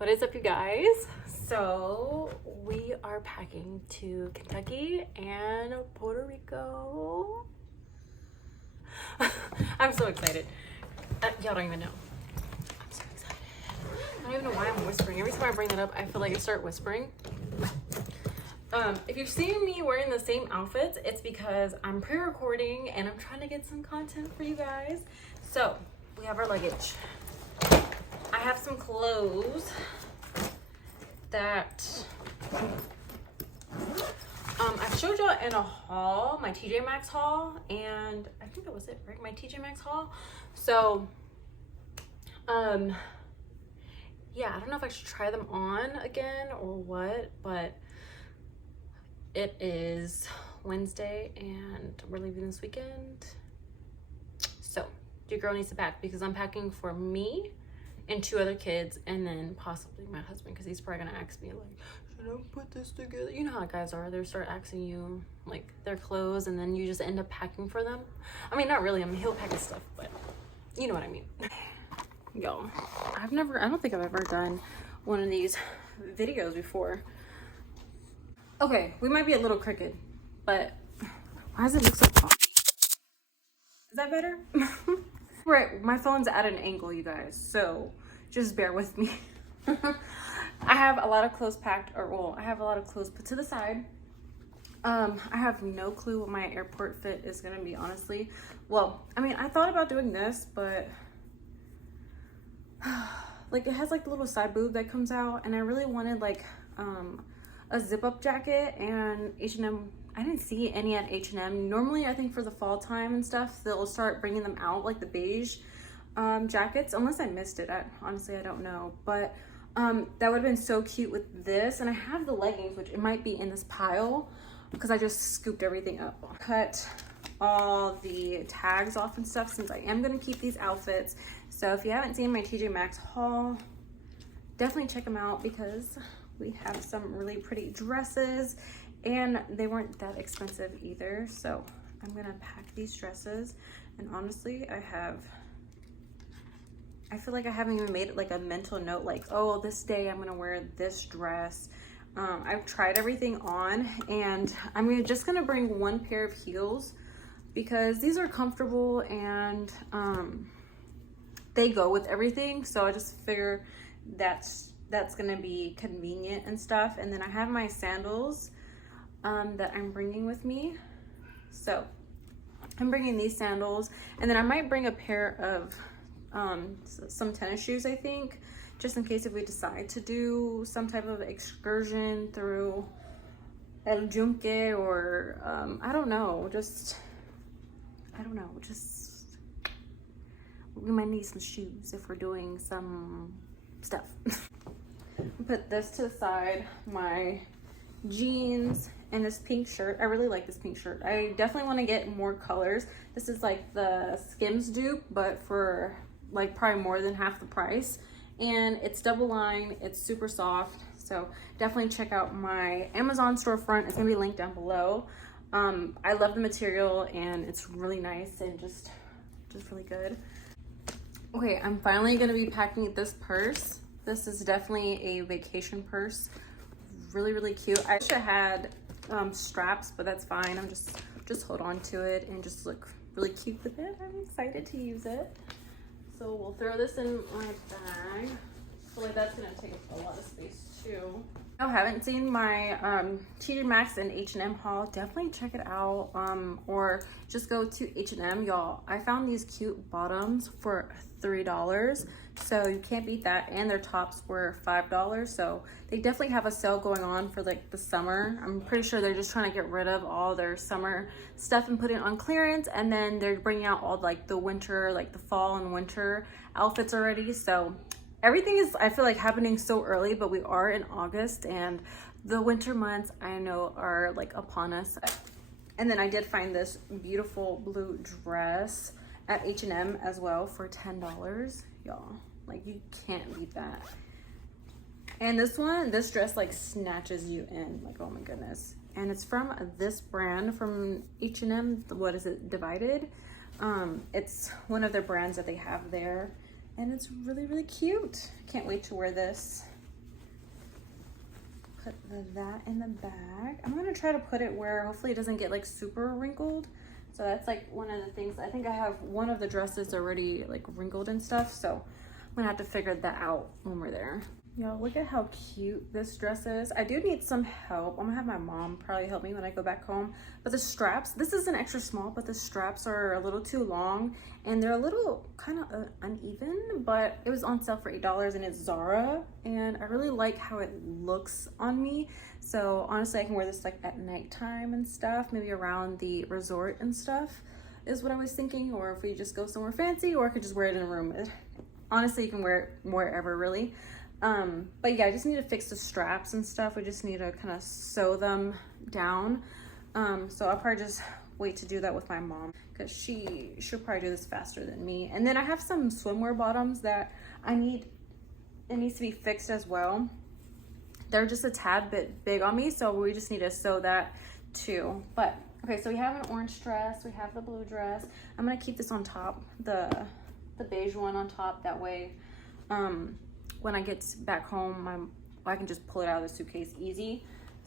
What is up, you guys? So we are packing to Kentucky and Puerto Rico. I'm so excited. Y'all don't even know. I'm so excited. I don't even know why I'm whispering. Every time I bring that up, I feel like I start whispering. If you've seen me wearing the same outfits, it's because I'm pre-recording and I'm trying to get some content for you guys. So we have our luggage. I have some clothes that I've showed y'all in a haul, my TJ Maxx haul, and I think that was it, right? My TJ Maxx haul. So yeah, I don't know if I should try them on again or what, but it is Wednesday and we're leaving this weekend. So your girl needs to pack because I'm packing for me and 2 other kids, and then possibly my husband, because he's probably gonna ask me like, should I put this together? You know how guys are, they start asking you like their clothes and then you just end up packing for them. I mean, not really, I mean, he'll pack his stuff, but you know what I mean. Yo, I don't think I've ever done one of these videos before. Okay, we might be a little crooked, but why does it look so tall? Is that better? Right, my phone's at an angle, you guys, so just bear with me. I have a lot of clothes packed, or well, I have a lot of clothes put to the side. I have no clue what my airport fit is gonna be, honestly. Well, I mean, I thought about doing this, but like it has like the little side boob that comes out, and I really wanted like a zip up jacket, and H&M, I didn't see any at H&M. Normally I think for the fall time and stuff they'll start bringing them out, like the beige jackets, unless I missed it. Honestly I don't know, but that would have been so cute with this. And I have the leggings, which it might be in this pile because I just scooped everything up. Cut all the tags off and stuff since I am going to keep these outfits. So if you haven't seen my TJ Maxx haul, definitely check them out because we have some really pretty dresses and they weren't that expensive either. So I'm gonna pack these dresses, and honestly I feel like I haven't even made it like a mental note like, oh, this day I'm gonna wear this dress. I've tried everything on, and I'm just gonna bring 1 pair of heels because these are comfortable and they go with everything. So I just figure that's gonna be convenient and stuff. And then I have my sandals that I'm bringing with me. So I'm bringing these sandals, and then I might bring a pair of some tennis shoes, I think, just in case if we decide to do some type of excursion through El Yunque, or I don't know, just we might need some shoes if we're doing some stuff. Put this to the side, my jeans and this pink shirt. I really like this pink shirt. I definitely want to get more colors. This is like the Skims dupe, but for like probably more than half the price, and it's double line, it's super soft. So definitely check out my Amazon storefront. It's gonna be linked down below. I love the material and it's really nice and just really good. Okay, I'm finally gonna be packing this purse. This is definitely a vacation purse. Really cute. I wish I had straps, but that's fine. I'm just hold on to it and just look really cute with it. I'm excited to use it. So we'll throw this in my bag. I feel like that's gonna take a lot of space too. If you haven't seen my TJ Maxx and H&M haul, definitely check it out, or just go to H&M. Y'all, I found these cute bottoms for $3, so you can't beat that, and their tops were $5. So they definitely have a sale going on for like the summer. I'm pretty sure they're just trying to get rid of all their summer stuff and put it on clearance, and then they're bringing out all like the winter, like the fall and winter outfits already. So everything is, I feel like, happening so early, but we are in August and the winter months I know are like upon us. And then I did find this beautiful blue dress at H&M as well for $10. Y'all, like, you can't beat that. And this dress like snatches you in, like, oh my goodness. And it's from this brand from H&M. What is it, Divided? It's one of their brands that they have there, and it's really cute. Can't wait to wear this. put that in the bag. I'm gonna try to put it where hopefully it doesn't get like super wrinkled. So that's like one of the things. I think I have one of the dresses already like wrinkled and stuff. So I'm gonna have to figure that out when we're there. Yo, look at how cute this dress is. I do need some help. I'm gonna have my mom probably help me when I go back home. But the straps, this is an extra small, but the straps are a little too long and they're a little kind of uneven, but it was on sale for $8 and it's Zara. And I really like how it looks on me. So honestly, I can wear this like at nighttime and stuff, maybe around the resort and stuff is what I was thinking. Or if we just go somewhere fancy, or I could just wear it in a room. Honestly, you can wear it wherever really. But yeah, I just need to fix the straps and stuff. We just need to kind of sew them down. So I'll probably just wait to do that with my mom because she'll probably do this faster than me. And then I have some swimwear bottoms that it needs to be fixed as well. They're just a tad bit big on me, so we just need to sew that too. But okay, so we have an orange dress, we have the blue dress. I'm gonna keep this on top, the beige one on top, that way when I get back home, I can just pull it out of the suitcase easy.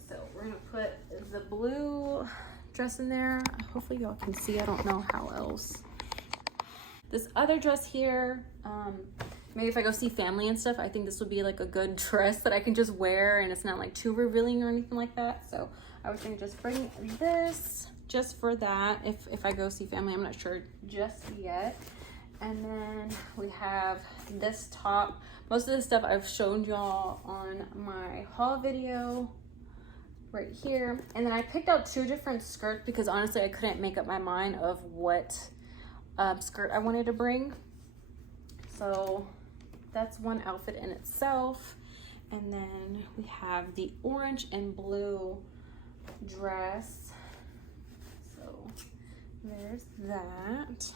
So we're gonna put the blue dress in there. Hopefully y'all can see, I don't know how else. This other dress here, maybe if I go see family and stuff, I think this would be like a good dress that I can just wear and it's not like too revealing or anything like that. So I was gonna just bring this just for that if I go see family. I'm not sure just yet. And then we have this top. Most of the stuff I've shown y'all on my haul video right here. And then I picked out two different skirts because honestly I couldn't make up my mind of what skirt I wanted to bring. So that's one outfit in itself. And then we have the orange and blue dress. So there's that.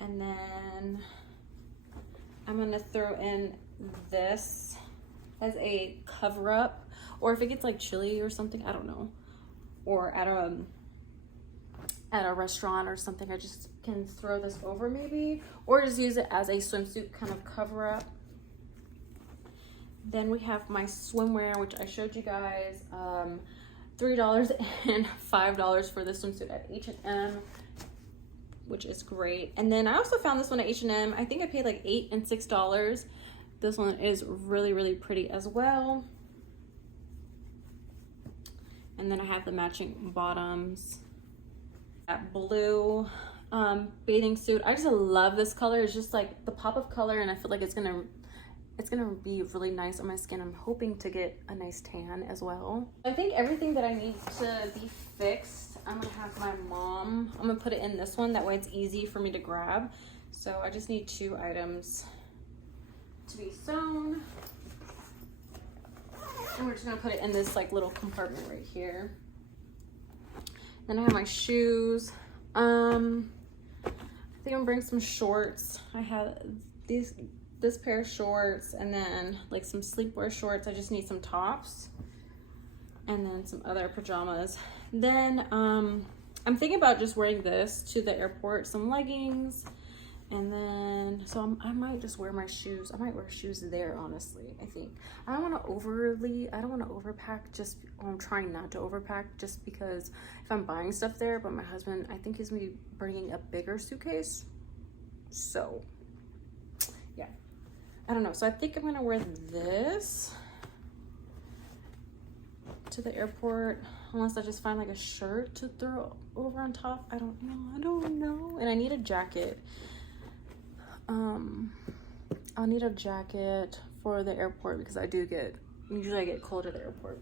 And then I'm gonna throw in this as a cover up, or if it gets like chilly or something, I don't know, or at a restaurant or something, I just can throw this over maybe, or just use it as a swimsuit kind of cover up. Then we have my swimwear, which I showed you guys, $3 and $5 for the swimsuit at H&M, which is great. And then I also found this one at H&M. I think I paid like $8 and $6. This one is really, really pretty as well. And then I have the matching bottoms. That blue bathing suit. I just love this color. It's just like the pop of color, and I feel like it's gonna be really nice on my skin. I'm hoping to get a nice tan as well. I think everything that I need to be fixed, I'm gonna have my mom, I'm gonna put it in this one, that way it's easy for me to grab. So I just need 2 items to be sewn. And we're just gonna put it in this like little compartment right here. Then I have my shoes. I think I'm gonna bring some shorts. I have this pair of shorts and then like some sleepwear shorts. I just need some tops and then some other pajamas. Then I'm thinking about just wearing this to the airport, some leggings, and then so I might just wear my shoes. I might wear shoes there, honestly. I think I don't want to overpack. I'm trying not to overpack just because if I'm buying stuff there, but my husband, I think he's gonna be bringing a bigger suitcase, so yeah, I don't know. So I think I'm gonna wear this to the airport, unless I just find like a shirt to throw over on top. I don't know. And I need a jacket. I'll need a jacket for the airport because usually I get cold at the airport.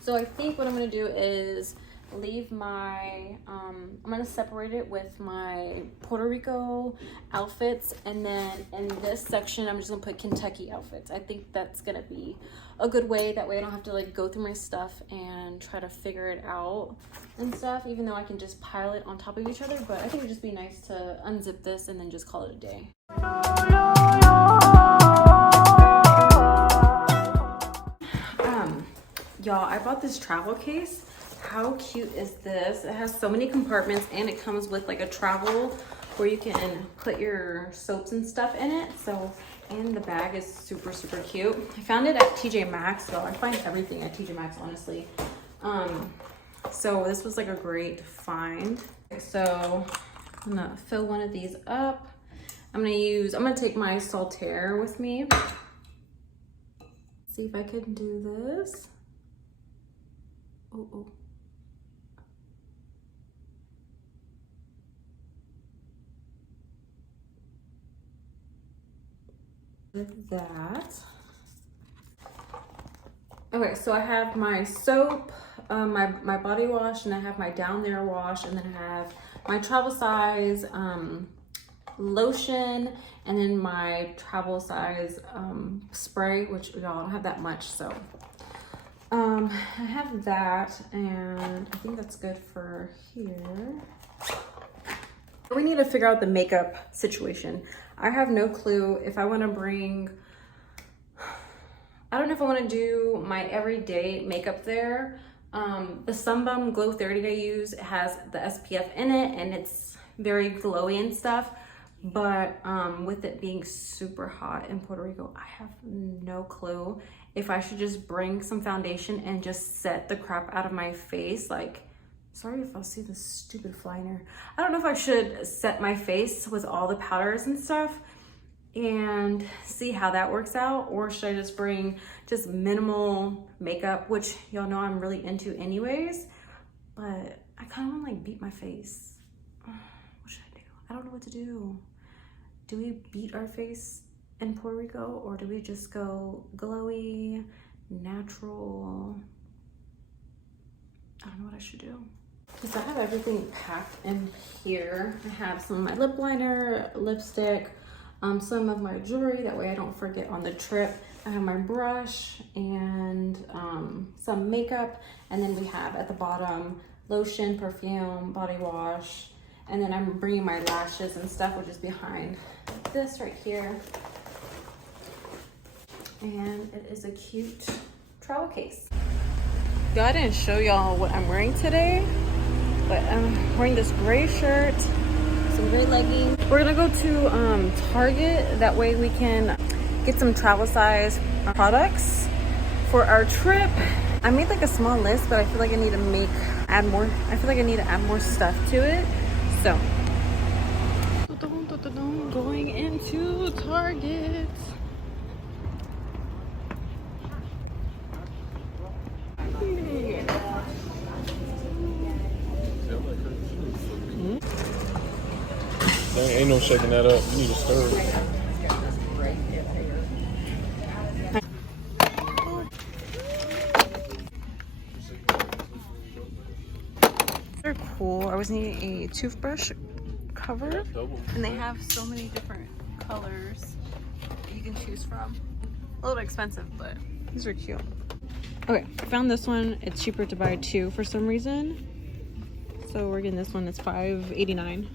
So I think what I'm gonna do is leave my I'm gonna separate it with my Puerto Rico outfits, and then in this section I'm just gonna put Kentucky outfits. I think that's gonna be a good way, that way I don't have to like go through my stuff and try to figure it out and stuff, even though I can just pile it on top of each other. But I think it would just be nice to unzip this and then just call it a day. Y'all, I bought this travel case. How cute is this? It has so many compartments and it comes with like a travel where you can put your soaps and stuff in it. So, and the bag is super, super cute. I found it at TJ Maxx, so I find everything at TJ Maxx, honestly. So this was like a great find. So I'm gonna fill one of these up. I'm gonna take my Saltaire with me. See if I can do this. Oh. With that. Okay, so I have my soap, my body wash, and I have my down there wash, and then I have my travel size lotion, and then my travel size spray, which y'all don't have that much, so I have that, and I think that's good for here. We need to figure out the makeup situation. I have no clue if I want to bring, I don't know if I want to do my everyday makeup there. The Sunbum Glow 30 I use has the SPF in it and it's very glowy and stuff. But with it being super hot in Puerto Rico, I have no clue if I should just bring some foundation and just set the crap out of my face. Like, sorry if I'll see this stupid fly in here. I don't know if I should set my face with all the powders and stuff and see how that works out, or should I just bring just minimal makeup, which y'all know I'm really into anyways, but I kind of want to like beat my face. What should I do? I don't know what to do. Do we beat our face in Puerto Rico, or do we just go glowy, natural? I don't know what I should do. Because I have everything packed in here. I have some of my lip liner, lipstick, some of my jewelry, that way I don't forget on the trip. I have my brush and some makeup, and then we have at the bottom lotion, perfume, body wash, and then I'm bringing my lashes and stuff, which is behind this right here. And it is a cute travel case. Y'all, I didn't show y'all what I'm wearing today, but I'm wearing this gray shirt, some gray leggings. We're gonna go to Target. That way we can get some travel size products for our trip. I made like a small list, but I feel like I need to add more. I feel like I need to add more stuff to it. So, going into Target. Ain't no shaking that up. You need to stir it. They're cool. I was needing a toothbrush cover, and they have so many different colors that you can choose from. A little expensive, but these are cute. Okay, I found this one. It's cheaper to buy two for some reason, so we're getting this one. It's $5.89.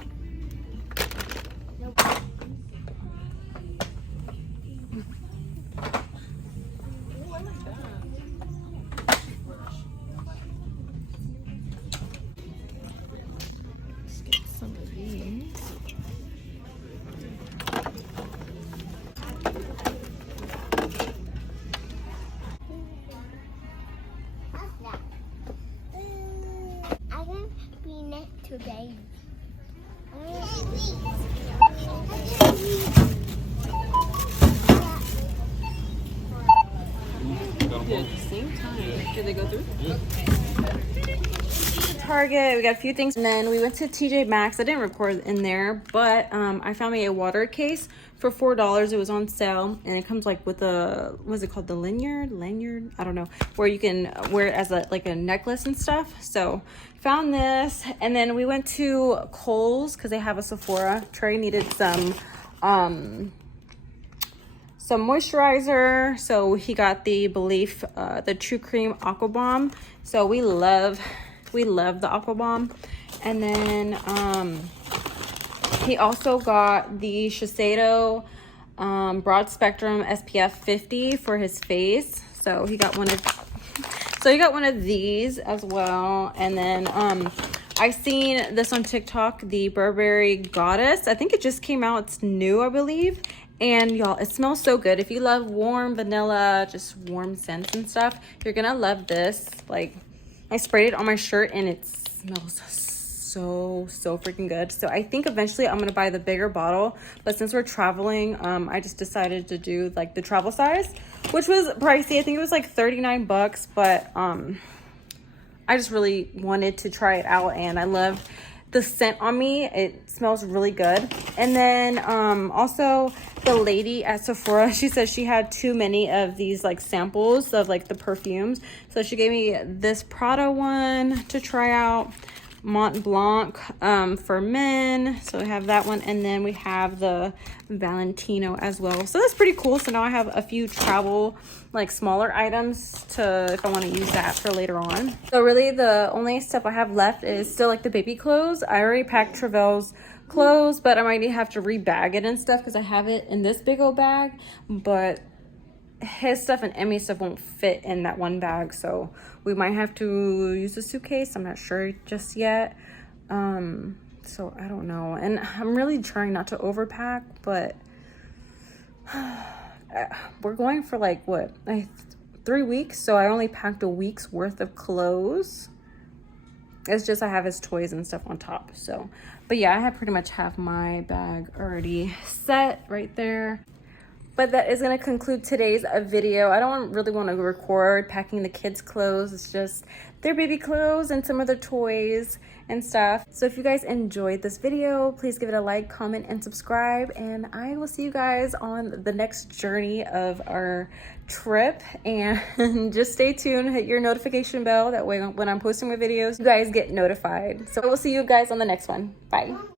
Today. At the same time. Did they go through? Yeah. Target, we got a few things, and then we went to TJ Maxx. I didn't record in there, but I found me a water case for $4. It was on sale, and it comes like with a, what's it called, the lanyard, I don't know, where you can wear it as like a necklace and stuff. So found this, and then we went to Kohl's because they have a Sephora. Trey needed some moisturizer, so he got the Belief the True Cream Aqua Bomb. So we love the Aqua Bomb. And then he also got the Shiseido Broad Spectrum SPF 50 for his face. So he got one of So you got one of these as well. And then I seen this on TikTok, the Burberry Goddess. I think it just came out. It's new, I believe. And y'all, it smells so good. If you love warm vanilla, just warm scents and stuff, you're gonna love this. Like, I sprayed it on my shirt and it smells so freaking good. So I think eventually I'm gonna buy the bigger bottle, but since we're traveling, I just decided to do like the travel size, which was pricey. I think it was like 39 bucks, but I just really wanted to try it out, and I love the scent on me. It smells really good. And then also the lady at Sephora, she said she had too many of these like samples of like the perfumes, so she gave me this Prada one to try out, Mont Blanc for men. So we have that one, and then we have the Valentino as well. So that's pretty cool. So now I have a few travel like smaller items to, if I want to use that for later on. So really the only stuff I have left is still like the baby clothes. I already packed Trevel's clothes, but I might have to rebag it and stuff because I have it in this big old bag, but his stuff and Emmy's stuff won't fit in that one bag, so we might have to use a suitcase. I'm not sure just yet. So I don't know, and I'm really trying not to overpack, but we're going for like what, 3 weeks, so I only packed a week's worth of clothes. It's just I have his toys and stuff on top. So, but yeah, I pretty much have my bag already set right there. But that is going to conclude today's video. I don't really want to record packing the kids' clothes. It's just their baby clothes and some of their toys and stuff. So if you guys enjoyed this video, please give it a like, comment, and subscribe. And I will see you guys on the next journey of our trip. And just stay tuned, hit your notification bell. That way when I'm posting my videos, you guys get notified. So I will see you guys on the next one. Bye.